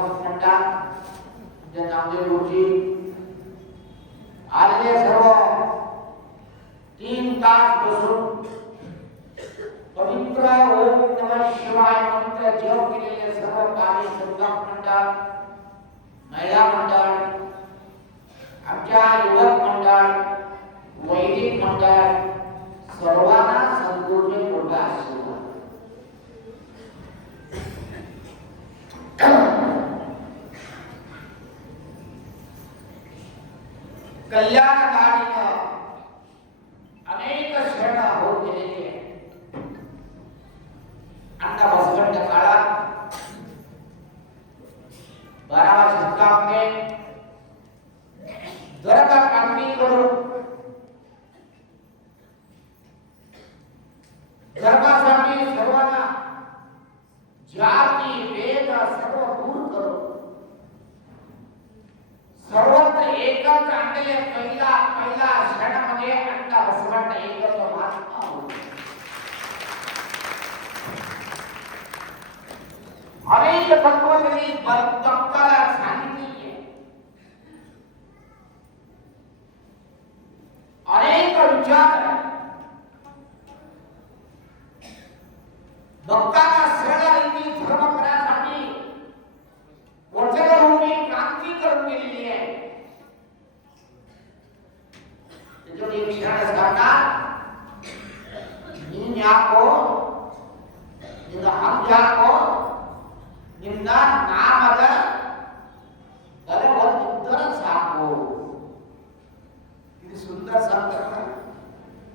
संगम मंडळ जे नामदेव गुरुजी आलेले सर्व 3 तास बसून पवित्र ओम नमः शिवाय मंत्र जप केलेले सर्व कार्य संगम मंडळ, महिला मंडळ, आमच्या युवक मंडळ, वैदिक मंडळ सर्वांना सद्गुरूचे मोठा आशीर्वाद. कल्याण गाडीनं अनेक क्षण होत गेलेले अण्णा बसवंत काळात 12व्या शतकामध्ये दरगा क्रांती करून धर्मासाठी सर्वांना जाती वेद सर्व दूर करून सर्वत्र एकच आणलेले पहिला क्षण म्हणजे अण्णा बसवंत एकच महात्मा होते. अनेक तत्वज्ञानी भक्ताला सांगितले, अनेक विचार भक्तांना सरळ रीती धर्म करण्यासाठी वचनरूपी क्रांती करून गेलेली आहे. त्याच्यावर एक क्षण सांगणार, निन्याको निन्ना हमजाको निन्ना नामद भगवंतर साको. किती सुंदर सांगतात ना.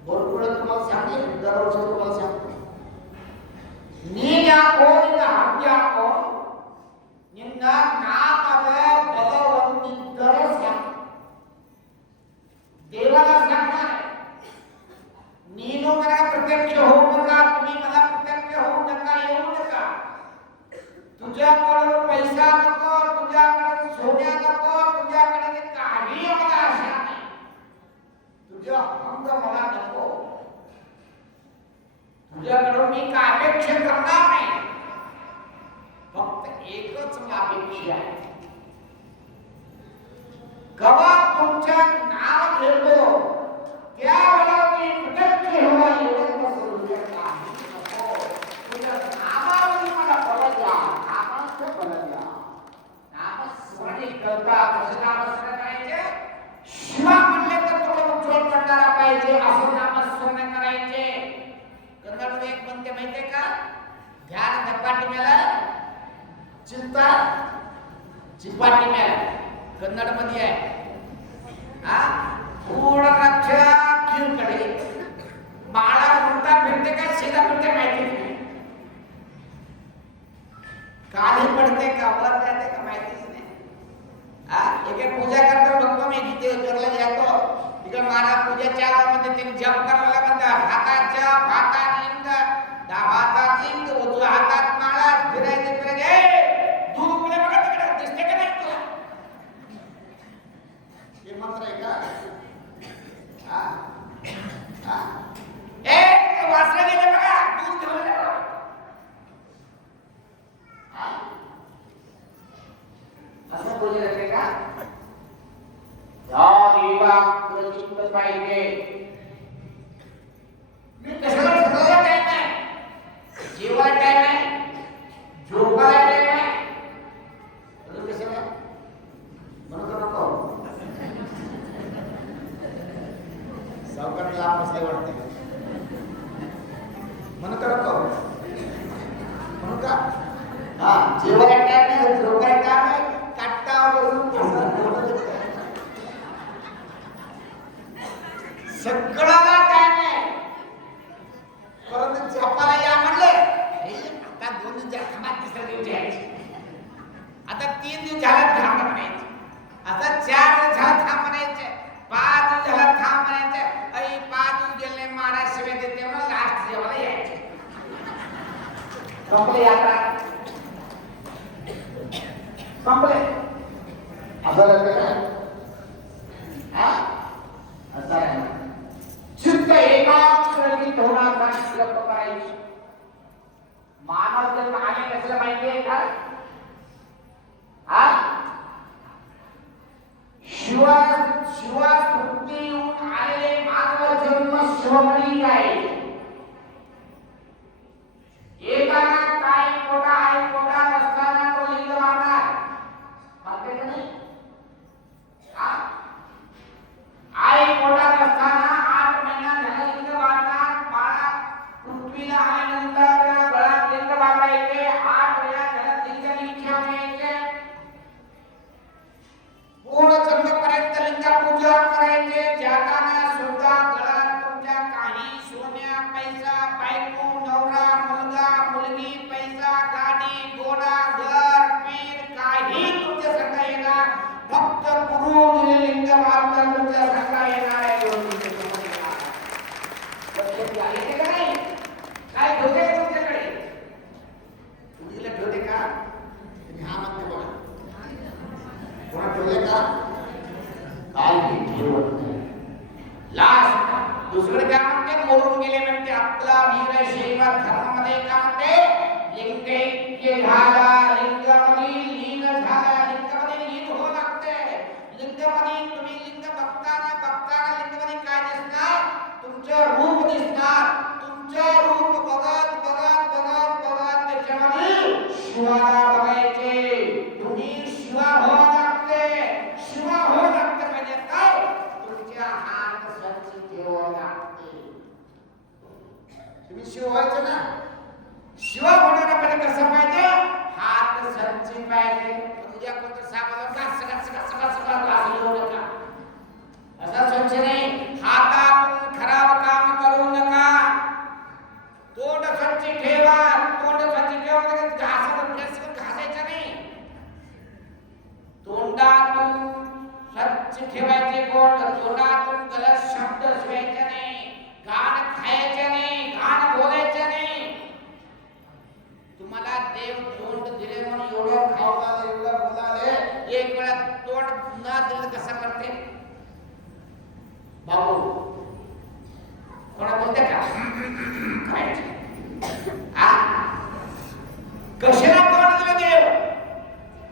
भरपूर तुम्हाला सांगेल, दररोज तुम्हाला सांगतो. निन्याको निन्ना हमजाको निन्ना नामद भगवंतर साको. देवाला सांगणार, नीनो मला प्रत्यक्ष होऊ नका, तुम्ही मला प्रत्यक्ष होऊ नका, येऊ नका. तुझ्याकडून पैसा नको, तुझ्याकडून सोन्या नको, तुझ्याकडे काही मला आशा नाही. तुझा अंग मला नको, तुझ्याकडून मी काय अपेक्षा करणार नाही. फक्त एकच अपेक्षा आहे, कवा तुमच्या नाव घेतो त्यावेळेला मी प्रत्यक्ष व्हावा एवढं बसवू शकता. तुझ्या नामावरून मला बदलला, नामाचं बदलला. नामस्मरणी करता कसं नामस्मरण करायचे? शिवा म्हणले तर तुला उज्ज्वल करणारा पाहिजे असं नामस्मरण करायचे. कन्नडमध्ये एक म्हणते माहितीये का? ध्यान धपाटी मेला चिंता चिपाटी मेला. कन्नड मध्ये आहे. पूर्ण लक्ष खीरकडे माळा उलटा फिरते का सीधा फिरते माहिती नाही. काली पडते का वर जाते का माहितीच नाही. एक पूजा करतो बघतो मी, गीते करला जातो तिकडे महाराज पूजेच्या मध्ये त्यांनी जप करायला म्हणतात, हाताच्या हातात लिंग, हातात लिंग, उजव्या हातात माळा, फिरायचे फिरायचे. दूरकडे बघा, तिकडे दिसते का नाही तुला? हे मंत्र आहे का? वाचलं गेलं बघा, दूध ठेवलं. असं बोलले जाते का? चित्त पाहिजे. मी कशाला सगळं टाइम आहे, जेवायला टाइम आहे, झोपायला टाइम आहे. अजून कशाला म्हणतो नको. सावकाश लांब बसले वाटते म्हणून तर नको म्हणून का? जेवायला टाइम आहे, झोपायला टाइम आहे, काट्टावर बसून सगळ्याला टाइम आहे. परंतु झोपायला या म्हणले, आता 2 दिवस थांबा, तिसऱ्या दिवशी यायचे. आता 3 दिवस झाला थांब म्हणायचे, आता 4 दिवस झाला थांब म्हणायचे, 5 दिवस झाला थांब म्हणायचे. 5 दिवस गेले महाराज शिवाय देते म्हणून लास्ट जेवायला यायचे. संपले यात्रा, संपले. असं असं आहे. चित्त एकाग्रचित्त होण्यासाठी जप करायची. मानव जन्म आले कसलं माहिती आहे का? का काही ठेवत नाही. लास्ट दुसरं काय म्हणते, मरून गेले म्हणते आपला वीरशैव धर्मामध्ये काय म्हणते, लिंगैक्य झाला, लिंगामध्ये लीन झाला, लिंगामध्ये लीन हो लागते. लिंगामध्ये तुम्ही लिंग बघताना बघताना लिंगामध्ये काय दिसणार, तुमचं रूप दिसणार. तुमचं रूप बघत बघत बघत बघत त्याच्यामध्ये शिवाला बघायचे. तुम्ही शिवा हो लागते, शिवा हो लागते म्हणजे काय, तुमच्या हात स्वच्छ ठेवावं लागते. तुम्ही शिव व्हायचं ना, शिवा होणारा म्हणजे कसं पाहिजे, हात स्वच्छ पाहिजे. उद्या कोणतं साबण असा स्वच्छ नाही, हातातून खराब काम करू नका. तोंड स्वच्छ ठेवा, तोंड स्वच्छ ठेवा म्हणजे घासायचं नाही. तोंडातून स्वच्छ ठेवायचे गोड, तोंडातून गलत शब्द शिवायचे नाही, घाण खायचे नाही, घाण बोलायचे नाही. तुम्हाला देव तोंड दिले म्हणून एवढं खावला एवढं बोलाले, एक वेळा तोंड न दिलं कसं करते बाबू, कोणा बोलते का खायचे कशाला तोंड दिले देव,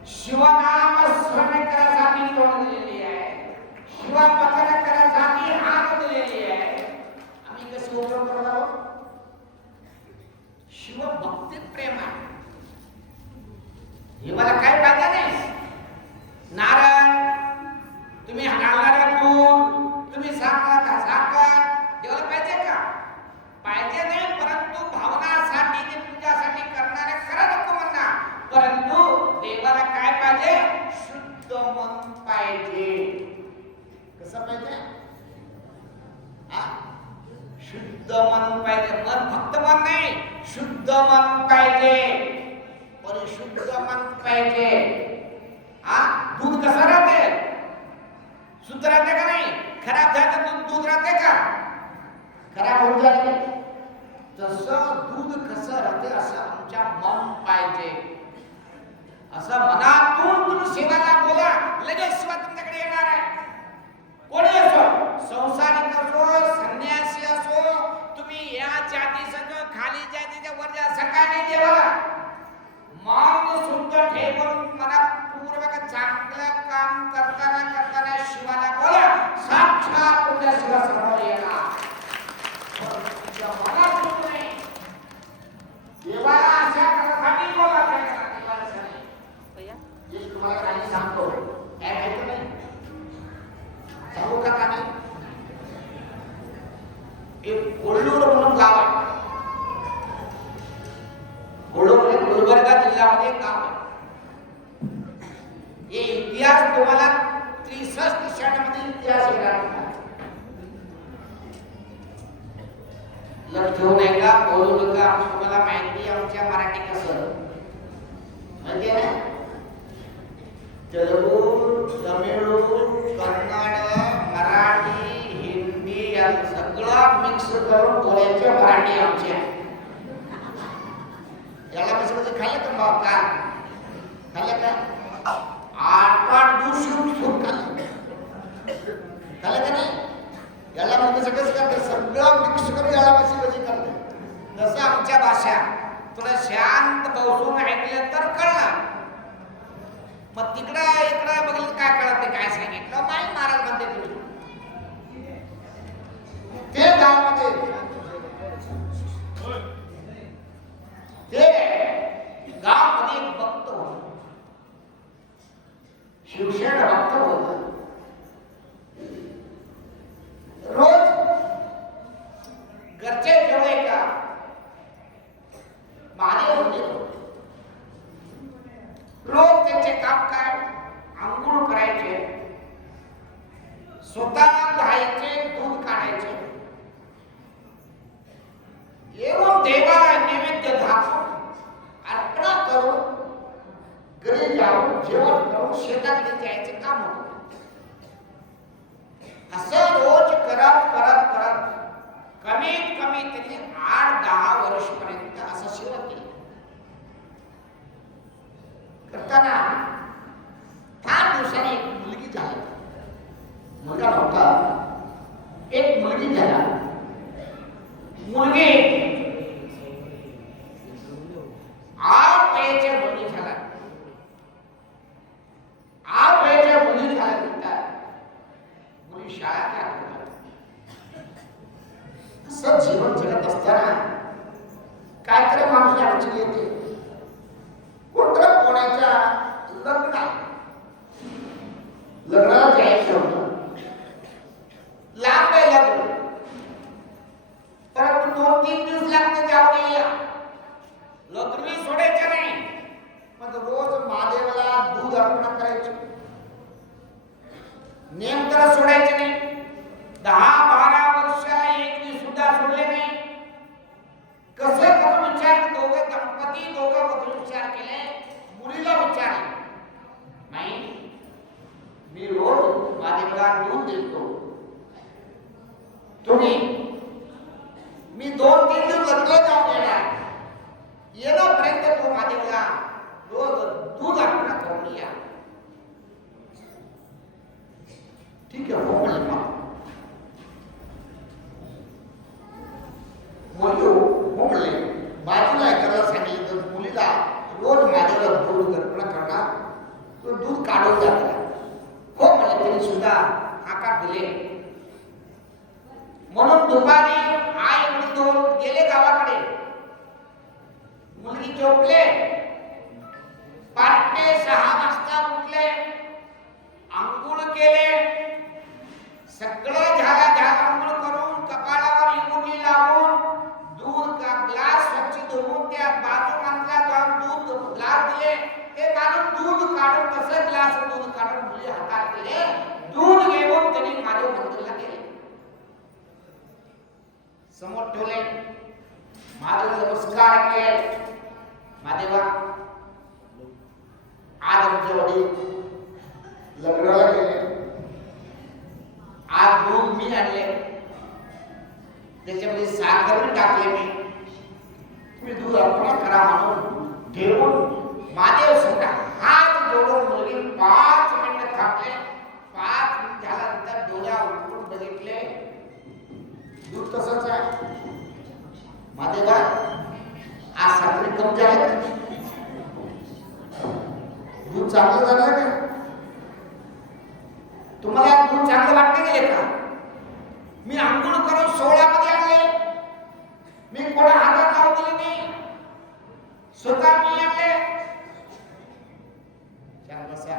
शिवनाम स्मरण करासाठी तोंड दिलेली आहे, शिवपठण करासाठी हात दिलेली आहे. आम्ही कसं उपयोग करणार, शिव भक्तीत प्रेम आहे. हे मला काय पाहिजे नाही, नारायण तुम्ही घालणारा दूध, तुम्ही साखर देवाला पाहिजे का, पाहिजे नाही. परंतु भावनासाठी ते तुमच्यासाठी करणारे करा नको म्हणणार, परंतु देवाला काय पाहिजे, शुद्ध मन पाहिजे. कसं पाहिजे, शुद्ध मन पाहिजे. मन फक्त मन नाही, शुद्ध मन पाहिजे, परिशुद्ध मन पाहिजे. दूध कसं राहते, शुद्ध राहते का नाही, खराब झालं तर दूध राहते का, खराब होऊन जाते. तसं दूध कसं राहते, असं आमच्या मन पाहिजे. असं मनातून तुम्ही शिवाला बोला, लगेच शिवा तुमच्याकडे येणार आहे. कोणी असो, संसारिक असो, संन्यासी असो, तुम्ही या जातीचं खाली जातीच्या वर जा, सकाळी देवाला मन शुद्ध ठेवून मनापूर्वक चांगलं काम करताना करताना शिवाला बोला, साक्षात तुमच्या शिवासमोर येणार. तुमच्या मनात शुद्ध नाही, देवाला अशा करण्यासाठी बोला, देवाला नाही. तुम्हाला काही सांगतो, काय माहिती नाही, सांगू का नाही. एक कोल्लूर म्हणून गाव आहे, गुलबर्गा जिल्ह्यामध्ये गाव आहे. हे इतिहास तुम्हाला 63 शतकामध्ये इतिहास येणार. लक्ष ठेवू नये का, बोलू नका. तुम्हाला माहिती आमच्या मराठी कसं माहिती आहे ना, तेलुगू, तमिळ, कन्नड, मराठी, हिंदी या सगळं मिक्स करून बोलायचे मराठी आमची आहे. याला कसं कसं खाल्लं का मग का खाल्लं का, 8 दिवस खाल्लं का नाही. याला म्हणजे सगळं करते, सगळं मिक्स करून याला भाषी करते. जसं आमच्या भाषा थोडं शांत बसून ऐकलं तर कळलं, मग तिकडं इकडं बघितलं काय कळत नाही, काय सांगितलं माई महाराज म्हणते तुम्ही ते गावामध्ये ते गावामध्ये एक भक्त होता, शिवशरण भक्त होता. रोज घरचे जेवढे का महादेव होते, रोज त्यांचे काम काय, आंघोळ करायचे, स्वतः धायचे, दूध काढायचे, एवढं देवाला नैवेद्य दाखवून अर्पणा करून घरी जाऊन जेवण करून शेताकडे जायचे काम होतं. असं रोज करत करत करत कमीत कमी त्यांनी 8-10 वर्षपर्यंत असं सेवा केली. करताना फार दिवसांनी एक मुलगी झाली. लग्नाला जायचं होतं, लांब आहे लग्न, परंतु 2-3 दिवस लागते जाऊन यायला. लग्न सोडायचं नाही, पण रोज महादेवाला दूध अर्पण करायचे. नेम तर सोडायचे नाही. 10-12 वर्षाला एक दिवस सुद्धा सोडले नाही. कसं करून विचार, दोघं दंपती दोघं बघून विचार केले, मुलीला विचारले, नाही मी रोज महादेवाला दूध देतो, तुम्ही मी 2-3 दिवस लग्न जाऊन येणार, येण्यापर्यंत तो महादेवाला रोज दूध अर्पण करून या. ठीक आहे हो म्हणले. हो म्हणले, बाजूला करायला सांगितलं तर मुलीला रोज महादेवाला दूध अर्पण करणार, तो दूध काढून जातो. हो म्हणले, त्यांनी सुद्धा आकार दिले. म्हणून दुपारी आई वडील दोन गेले गावाकडे. मुलगी झोपले. पहाटे 6 वाजता उठले, आंघोळ केले, सगळं झाला आंघोळ करून कपाळावर विभूती लावून दूध का ग्लास स्वच्छ धुवून त्या बाजू मांडला जाऊन दूध ग्लास दिले. ते माणूस दूध काढून तसं ग्लास दूध काढून मुली हातात दिले. दूध घेऊन त्यांनी महादेव मंदिरला गेले. समोर ठेवले, महादेव नमस्कार केले. महादेवा, आज आमचे वडील लग्नाला गेले, आज दूध मी आणले, त्याच्यामध्ये साखर टाकले, मी तुम्ही दूध अर्पण करा म्हणून घेऊन महादेव समोर हात जोडून मुलगी 5 मिनिट थांबले. 5 मिनिट झाल्यानंतर डोळ्या उघडून बघितले, दूध तसंच आहे. महादेवा, आज साखर कमी झाले, दूध चांगलं झालं का? तुम्हाला दूध चांगलं वाटते गेले का? मी आंघोळ करून 16 मध्ये आणले, मी कोणा हातात लावून दिले नाही, स्वतः मी आणले. शांत बसा,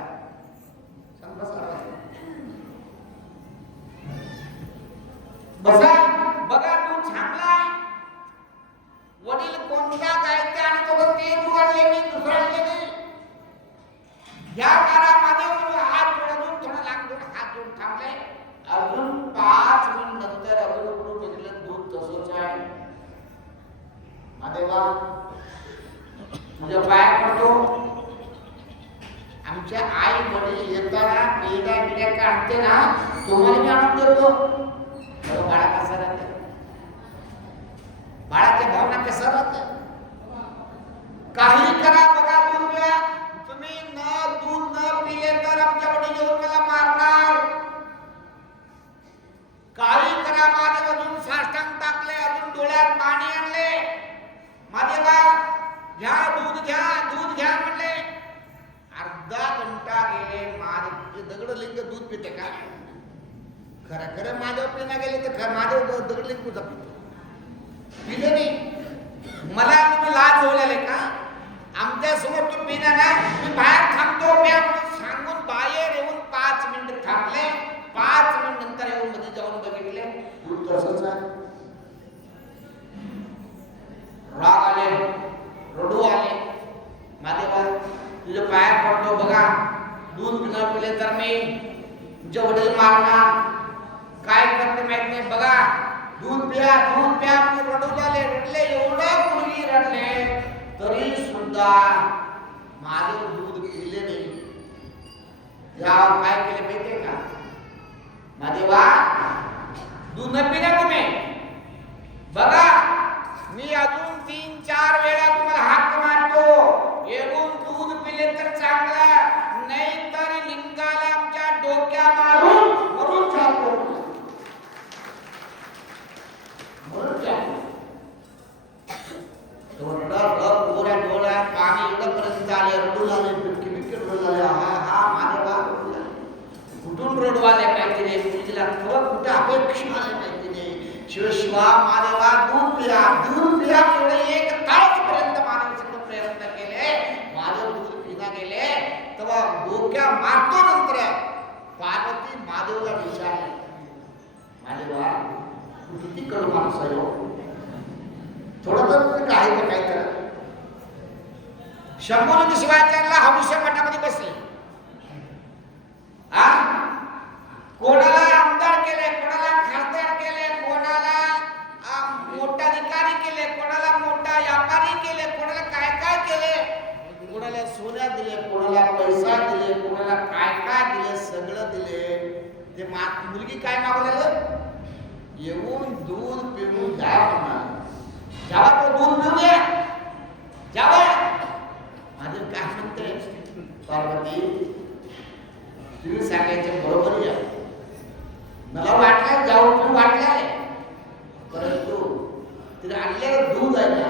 शांत बसा, बसा. बघा दूध चांगला आहे. वडील कोणता गायचे आणि तो ते दूध आणले, मी दुसरं आणले नाही. या काळामध्ये हात जोडून थोडं लांब हात जोडून थांबले. अजून 5 मिनिट नंतर अजून बघितलं दूध तसंच आहे. महादेवा, तुझ्या पाया पडतो. आमच्या आई वडील येताना पेढ्या का आणते ना, तुम्हाला मी आणून देतो. बाळा कसं राहते, बाळाच्या भावना कसं राहते. काही करा, बघा दूध प्या. तुम्ही दूध न पिले तर आमच्या वडील येऊन मला मारणार. काही करा. महादेव अजून साष्टांग टाकले, अजून डोळ्यात पाणी आणले. महादेवा, घ्या दूध, घ्या दूध घ्या म्हणले. अर्धा घंटा गेले. महादेव दगडलिंग दूध पिते का? खरं खरं महादेव पिना गेले तर महादेव दगडलिंग तुझा पिले नाही. मला तुम्ही लाज होलेले का? आमच्या समोर तुम्ही पिना ना, मी बाहेर थांबतो प्या म्हणून सांगून बाहेर येऊन 5 मिनिट थांबले. 5 मिनिट नंतर येऊन मध्ये जाऊन बघितले, दूध तसंच आहे. राग आले, रडू आले. महादेवा, तुझ्या पाया पडतो, बघा दूध न पिले तर मी तुझे वडील मारणार. काय करते माहित नाही, बघा दूध प्या म्हणून रडू झाले. रडले, एवढं मुलगी रडले तरी सुद्धा महादेव दूध पिले नाही. यावर काय केले माहितीये का? महादेवा, दूध न पिला तुम्ही, बघा मी अजून 3-4 वेळा तुम्हाला हाक मारतो. येऊन दूध पिले तर चांगलं, नाही तर लिंगाला आमच्या डोक्या मारून मरून जातो. डोळ्यात पाणी एवढंपर्यंत आले, रडू झाले, बिटकी रडू झाले. हा महादेवा, कुठून रडवाले माहिती नाही, मुलीला खरं कुठे अपेक्षा आले माहिती नाही. शिवशिवा, महादेवा दूध पिया एवढे 1 तासपर्यंत महादेव प्रयत्न केले. महादेव दूध पिना गेले तेव्हा डोक्या मारतो. नंतर पार्वती महादेवला विचारले, महादेवा तू किती कडू माणूस आहे हो, थोडं तर काय तर काय करा. शंभूने शिवाचार्यला हविष्य मठामध्ये बसले. कोणाला आमदार केले, कोणाला खासदार केले, कोणाला मोठा अधिकारी केले, कोणाला मोठा व्यापारी केले, कोणाला काय काय केले, कोणाला सोन्या दिले, कोणाला पैसा दिले, कोणाला काय काय दिले, सगळं दिले. ते मुलगी काय मागवलेलं, येऊन दूध पिऊन द्या म्हणा. जावा तो दूध पिऊ द्या, जावा. माझे काय म्हणते पार्वती, तुम्ही सांगायचे बरोबर आहे, मला वाटलं जाऊन पिऊ वाटलं आहे, परंतु तिथे आणलेलं दूध आहे ना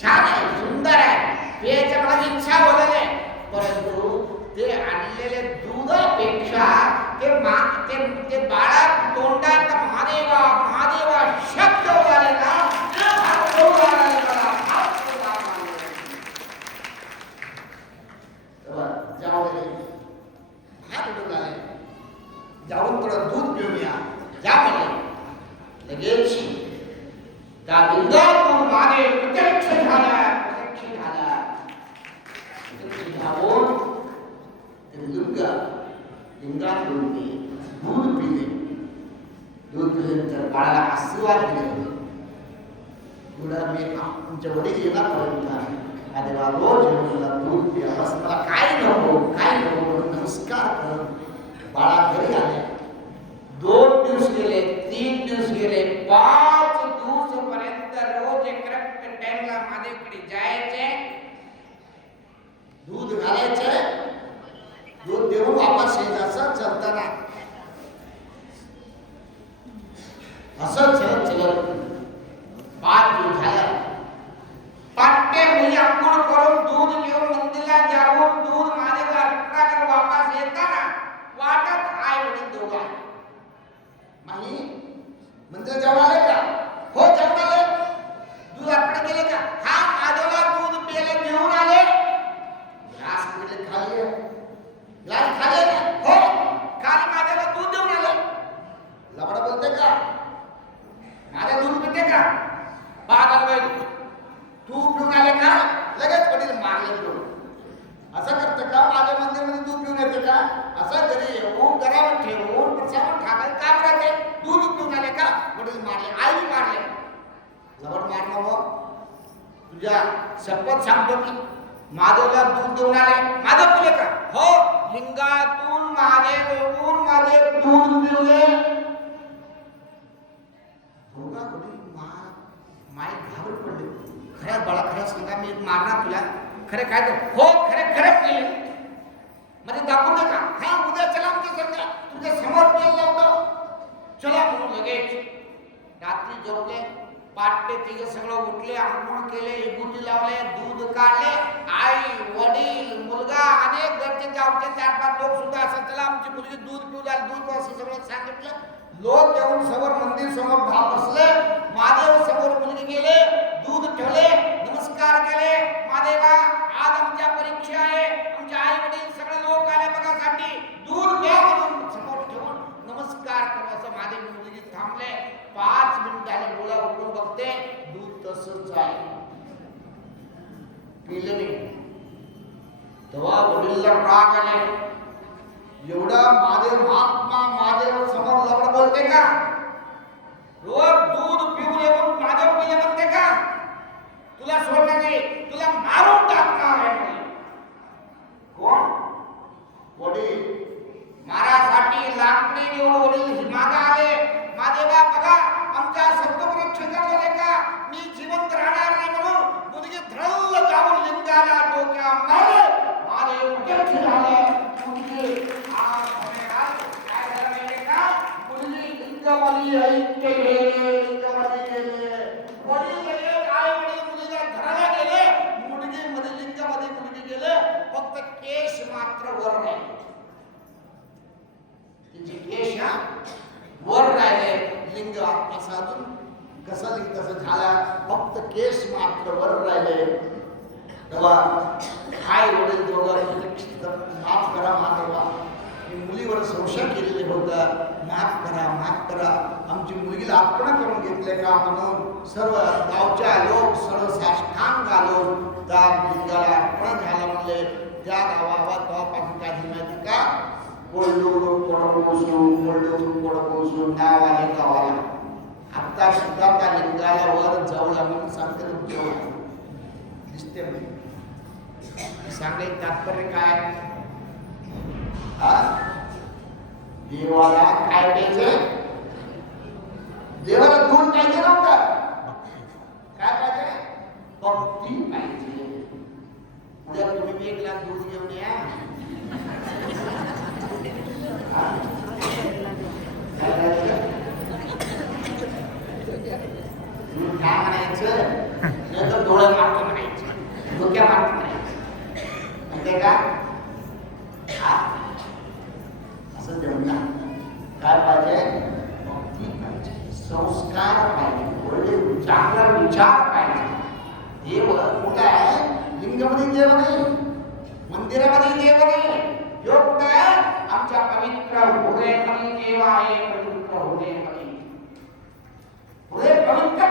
छान आहे, सुंदर आहे, प्यायचं मला इच्छा होत आहे, परंतु ते आणलेले दुधापेक्षा ते बाळा तोंडात महादेवा महादेवा शब्द झाले ना, जाऊन थोडं दूध पिऊन या, जा म्हणले. लगेच त्या लिंगातून महादेव प्रत्यक्ष झाला, प्रत्यक्ष झाला. जाऊन ते लिंगात दूध पिले. दूध पिल्यानंतर बाळाला आशीर्वाद दिले. थोडं मी तुमच्या वडील येण्यापर्यंत महादेवा रोज मला दूध पिया, बस मला काय नको काय नको, नमस्कार कर. बाळा घरी आले. 2 दिवस गेले, 3 दिवस गेले, 5 दिवसापर्यंत रोज करेक्ट टाइमला माझ्याकडे जायचे, दूध घालायचे, दूध देऊन वापस यायचं. असं चलताना असं चलत चलत 5 दिवस झाले. पाट्टे मुली अंघोळ करून दूध घेऊन मंदिरला जाऊन दूध माझ्याकडे अर्पण वापस येताना वाटत आई वडील दोघं माही मंदिर जाऊन आले का, हो जाऊन आले. दूध अर्पण केले का, हा महादेवला दूध प्यायला घेऊन आले. ग्लास पिले खाली, ग्लास खाली का, हो खाली महादेवला दूध देऊन आले. लबडा बोलते का, माझे दूध पिते का, पागल बाई तू पिऊन आले का, लगेच वडील मारले. असं करतं का, माझ्या मंदिरमध्ये दूध पिऊन येते का, असं घरी येऊन घरावर ठेवून प्रसाद खायला काम राहते. दूध पिऊन आले का, वडील मारले, आई मारले. लवड मारलं हो, तुझ्या शपथ सांगतो मी, महादेवला दूध देऊन आले, महादेव पिले का, हो लिंगातून महादेव येऊन महादेव दूध पिवले. दोघा वडील माय घाबरत पडले. खरं बाळा खरं सांगा, मी मारणार तुला, खरे काय तो, हो खरे खरे पिले, म्हणजे दाखवू नका, हा उद्या चला आमच्या संग, तुझ्या समोर प्यायला लावतो, चला म्हणून लगेच रात्री झोपले. पाटे तिघे सगळं उठले, आंघोळ केले, इगुती लावले, दूध काढले. आई वडील मुलगा अनेक घरचे गावचे 4-5 लोक सुद्धा असं, चला आमची मुलगी दूध पिऊ लागली, दूध असं सगळं सांगितलं. लोक येऊन समोर मंदिर समोर बसले. महादेव समोर मुलगी गेले, दूध ठेवले, नमस्कार केले. महादेवा आज आमच्या परीक्षा आहे, आमच्या आई वडील सगळे लोक आले बघासाठी, दूध घ्या म्हणून समोर ठेवून नमस्कार करू. असं महादेव मुलगी थांबले. 5 मिनिट झाले, बोला उठून बघते, दूध तसंच आहे, पिलं नाही. तेव्हा वडीलला राग आले. एवढा महादेव महात्मा महादेव समोर लबड बोलते का, रोज दूध पिऊन येऊन महादेव पिले म्हणते का, तुला सोडणार नाही, तुला मारून टाकणार आहे. कोण वडील मारासाठी लाकडी निवड वडील मागे आले. महादेवा बघा आमच्या सत्ववृक्ष झाले का, मी जिवंत राहणार नाही म्हणून मुलगी धडल जाऊन लिंगाला डोक्या मारले. महादेव प्रत्यक्ष झाले. लिंगमली ऐक्य गेले, लिंगमली गेले, वडील गेले, आई वडील मुलीला धरायला गेले, मुलगी मध्ये लिंगमध्ये मुलगी गेले, फक्त केश मात्र वर राहिले. तिचे केश वर राहिले, लिंग असं अजून कसं लिंग तसं झाला, फक्त केश मात्र वर राहिले. तेव्हा आई वडील दोघं माफ करा महादेवा, मी मुलीवर संशय केलेले होतं, माफ करा, आमची मुलगीला आपण करून घेतले का म्हणून सर्व गावच्या लोक सर्व साष्टांग घालून त्या लिंगाला अर्पण झालं. म्हणले त्या गावावा तेव्हापासून काय झाली माहिती का, कोल्डूर कोडबोसून नाव आहे गावाला. आता सुद्धा त्या लिंगाला वर जवळ म्हणून सांगते दिसते. सांगायचं तात्पर्य काय, देवाला काय द्यायचं, देवाला दूध पाहिजे नव्हतं, काय पाहिजे, भक्ती पाहिजे. उद्या तुम्ही 1 ग्लास दूध घेऊन या, काय म्हणायचं, नाही तर डोळं मारतो म्हणायचं, डोक्या मारतो म्हणायचं, म्हणते का असं देऊन काय पाहिजे, भक्ती पाहिजे, संस्कार पाहिजे, चांगला विचार पाहिजे. देव कुठं आहे, लिंगामध्ये देव नाही, मंदिरामध्ये देव नाही, यो कुठं आहे, आमच्या पवित्र हृदयामध्ये देव आहे. पवित्र हृदयामध्ये, हृदय पवित्र